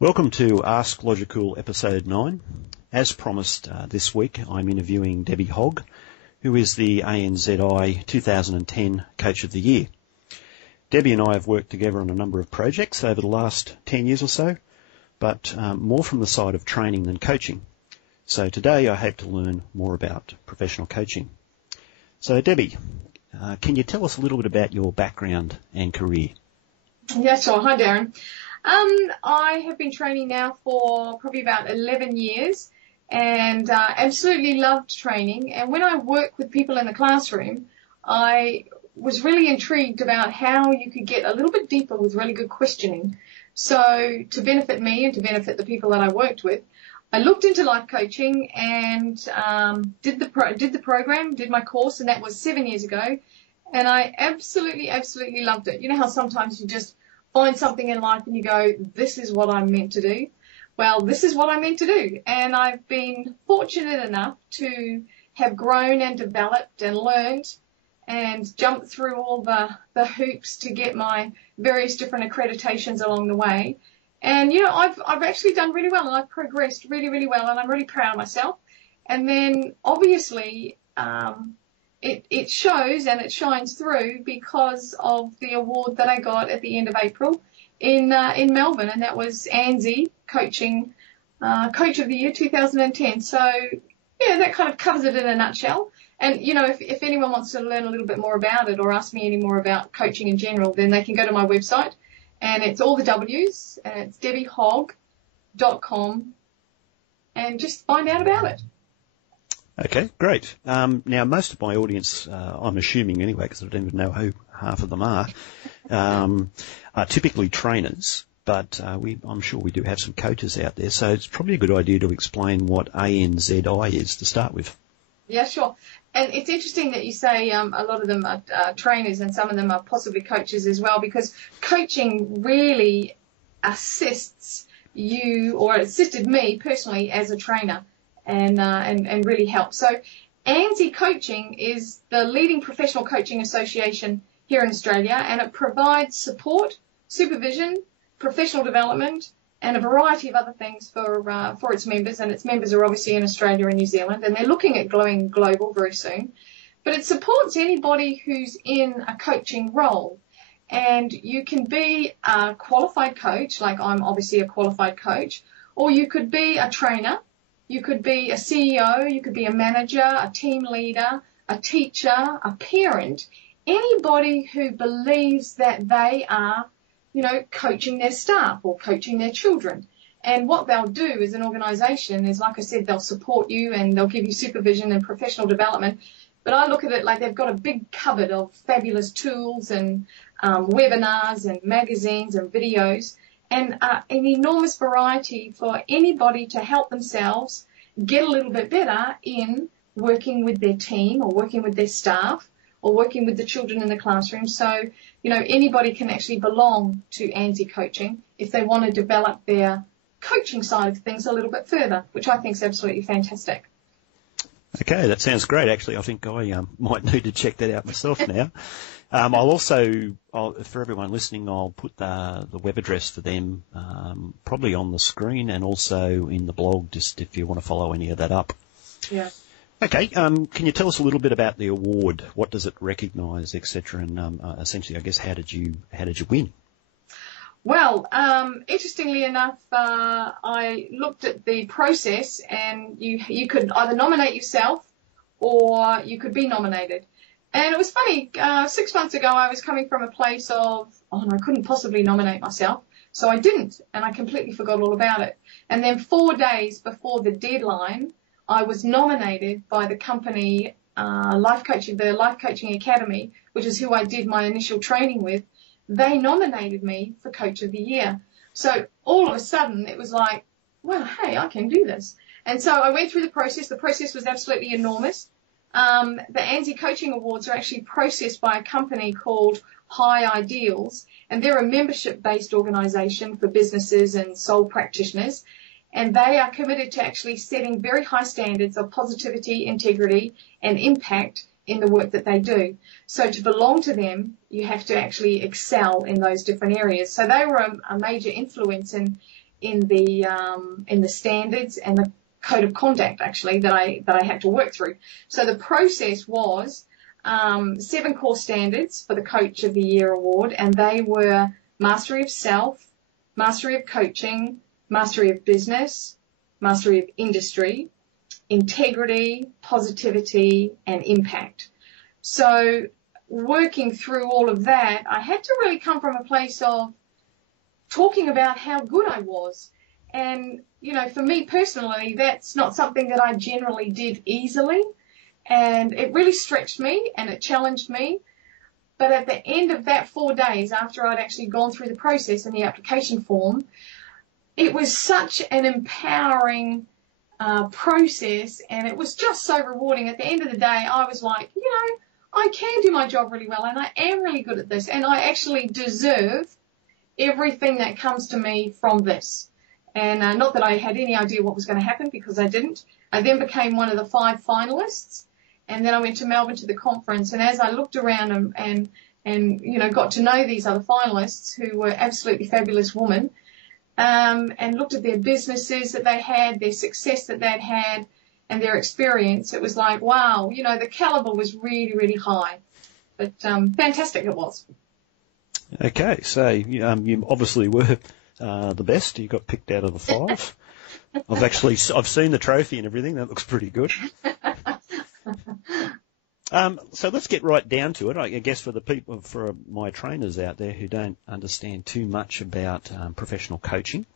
Welcome to Ask Logicool episode 9. As promised, this week I'm interviewing Debbie Hogg, who is the ANZI 2010 Coach of the Year. Debbie and I have worked together on a number of projects over the last 10 years or so, but more from the side of training than coaching. So today I hope to learn more about professional coaching. So Debbie, can you tell us a little bit about your background and career? Yeah, sure. Hi, Darren. I have been training now for probably about 11 years and absolutely loved training. And when I work with people in the classroom, I was really intrigued about how you could get a little bit deeper with really good questioning. So to benefit me and to benefit the people that I worked with, I looked into life coaching and did the program, did my course, and that was 7 years ago. And I absolutely loved it. You know how sometimes you just find something in life and you go, this is what I'm meant to do. Well, this is what I'm meant to do. And I've been fortunate enough to have grown and developed and learned and jumped through all the hoops to get my various different accreditations along the way. And, you know, I've actually done really well and I've progressed really well and I'm really proud of myself. And then obviously, it shows and it shines through because of the award that I got at the end of April in Melbourne, and that was ANZI Coach of the Year 2010. So yeah, that kind of covers it in a nutshell. And you know, if anyone wants to learn a little bit more about it or ask me any more about coaching in general, then they can go to my website, and it's all the W's, and it's debbiehogg.com, and just find out about it. Okay, great. Now, most of my audience, I'm assuming anyway, because I don't even know who half of them are typically trainers, but I'm sure we do have some coaches out there, so it's probably a good idea to explain what ANZI is to start with. Yeah, sure. And it's interesting that you say a lot of them are trainers and some of them are possibly coaches as well, because coaching really assists you, or assisted me personally as a trainer. And really help. So ANZI Coaching is the leading professional coaching association here in Australia, and it provides support, supervision, professional development, and a variety of other things for its members. And its members are obviously in Australia and New Zealand, and they're looking at going global very soon. But it supports anybody who's in a coaching role. And you can be a qualified coach, like I'm obviously a qualified coach, or you could be a trainer. You could be a CEO, you could be a manager, a team leader, a teacher, a parent, anybody who believes that they are, you know, coaching their staff or coaching their children. And what they'll do as an organisation is, like I said, they'll support you and they'll give you supervision and professional development. But I look at it like they've got a big cupboard of fabulous tools and webinars and magazines and videos, and an enormous variety for anybody to help themselves get a little bit better in working with their team or working with their staff or working with the children in the classroom. So, you know, anybody can actually belong to ANZI Coaching if they want to develop their coaching side of things a little bit further, which I think is absolutely fantastic. Okay, that sounds great. Actually, I think I might need to check that out myself now. For everyone listening, I'll put the web address for them probably on the screen and also in the blog, just if you want to follow any of that up. Yeah. Okay, can you tell us a little bit about the award? What does it recognise, etc., and essentially, I guess, how did you win? Well, interestingly enough, I looked at the process, and you could either nominate yourself or you could be nominated. And it was funny, 6 months ago I was coming from a place of, no, I couldn't possibly nominate myself, so I didn't, and I completely forgot all about it. And then 4 days before the deadline, I was nominated by the company, the Life Coaching Academy, which is who I did my initial training with. They nominated me for Coach of the Year. So all of a sudden it was like, well, hey, I can do this. And so I went through the process. The process was absolutely enormous. The ANZI Coaching Awards are actually processed by a company called High Ideals, and they're a membership-based organisation for businesses and sole practitioners, and they are committed to actually setting very high standards of positivity, integrity, and impact in the work that they do. So to belong to them, you have to actually excel in those different areas. So they were a major influence in in the standards and the code of conduct actually that I had to work through. So the process was 7 core standards for the Coach of the Year award, and they were mastery of self, mastery of coaching, mastery of business, mastery of industry, integrity, positivity, and impact. So working through all of that, I had to really come from a place of talking about how good I was. And, you know, for me personally, that's not something that I generally did easily. And it really stretched me and it challenged me. But at the end of that 4 days, after I'd actually gone through the process and the application form, it was such an empowering process, and it was just so rewarding. At the end of the day, I was like, you know, I can do my job really well, and I am really good at this, and I actually deserve everything that comes to me from this. And not that I had any idea what was going to happen, because I didn't. I then became one of the 5 finalists, and then I went to Melbourne to the conference, and as I looked around and you know, got to know these other finalists who were absolutely fabulous women, and looked at their businesses that they had, their success that they'd had, and their experience, it was like, wow, you know, the caliber was really, really high. But fantastic it was. Okay, so you obviously were the best. You got picked out of the 5. I've seen the trophy and everything. That looks pretty good. So let's get right down to it. I guess for my trainers out there who don't understand too much about professional coaching,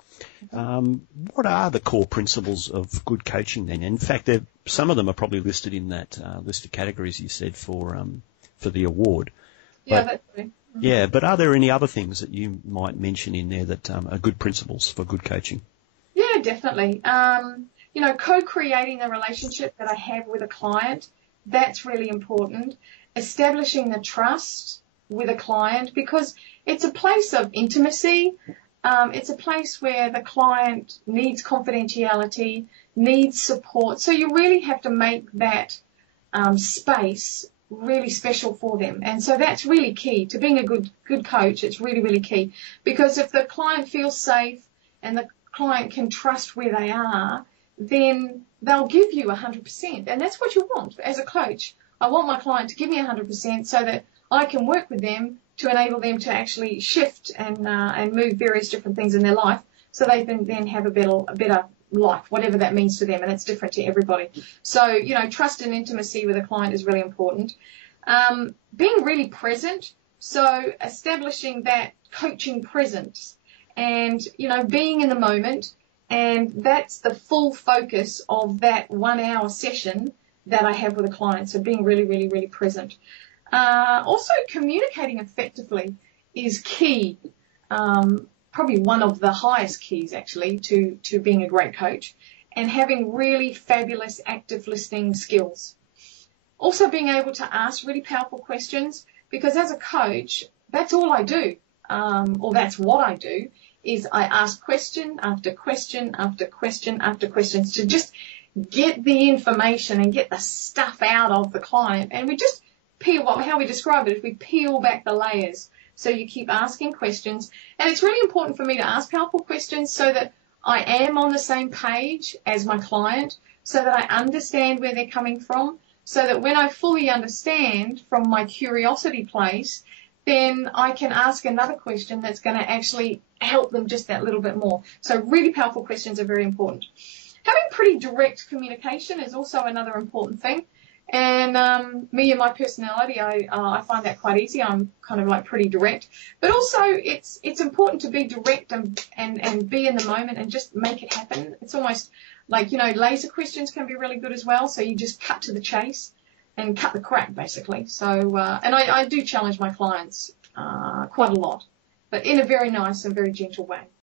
what are the core principles of good coaching then? In fact, some of them are probably listed in that list of categories you said for the award. Yeah, that's true. Mm-hmm. Yeah, but are there any other things that you might mention in there that are good principles for good coaching? Yeah, definitely. You know, co-creating the relationship that I have with a client, that's really important. Establishing the trust with a client, because it's a place of intimacy. It's a place where the client needs confidentiality, needs support. So you really have to make that space really special for them. And so that's really key to being a good coach. It's really, really key, because if the client feels safe and the client can trust where they are, then they'll give you 100%. And that's what you want as a coach. I want my client to give me 100% so that I can work with them to enable them to actually shift and move various different things in their life, so they can then have a better life, whatever that means to them, and it's different to everybody. So, you know, trust and intimacy with a client is really important. Being really present, so establishing that coaching presence and, you know, being in the moment, and that's the full focus of that 1 hour session that I have with a client, so being really, really, really present. Also, communicating effectively is key, probably one of the highest keys actually to being a great coach, and having really fabulous active listening skills. Also being able to ask really powerful questions, because as a coach, that's all I do, or that's what I do, is I ask question after question after question after questions to just get the information and get the stuff out of the client. And we just how we describe it is we peel back the layers. So you keep asking questions, and it's really important for me to ask powerful questions so that I am on the same page as my client, so that I understand where they're coming from, so that when I fully understand from my curiosity place, then I can ask another question that's going to actually help them just that little bit more. So really powerful questions are very important. Having pretty direct communication is also another important thing. And me and my personality, I find that quite easy. I'm kind of like pretty direct. But also it's important to be direct and be in the moment and just make it happen. It's almost like, you know, laser questions can be really good as well. So you just cut to the chase and cut the crap, basically. So, and I do challenge my clients quite a lot, but in a very nice and very gentle way.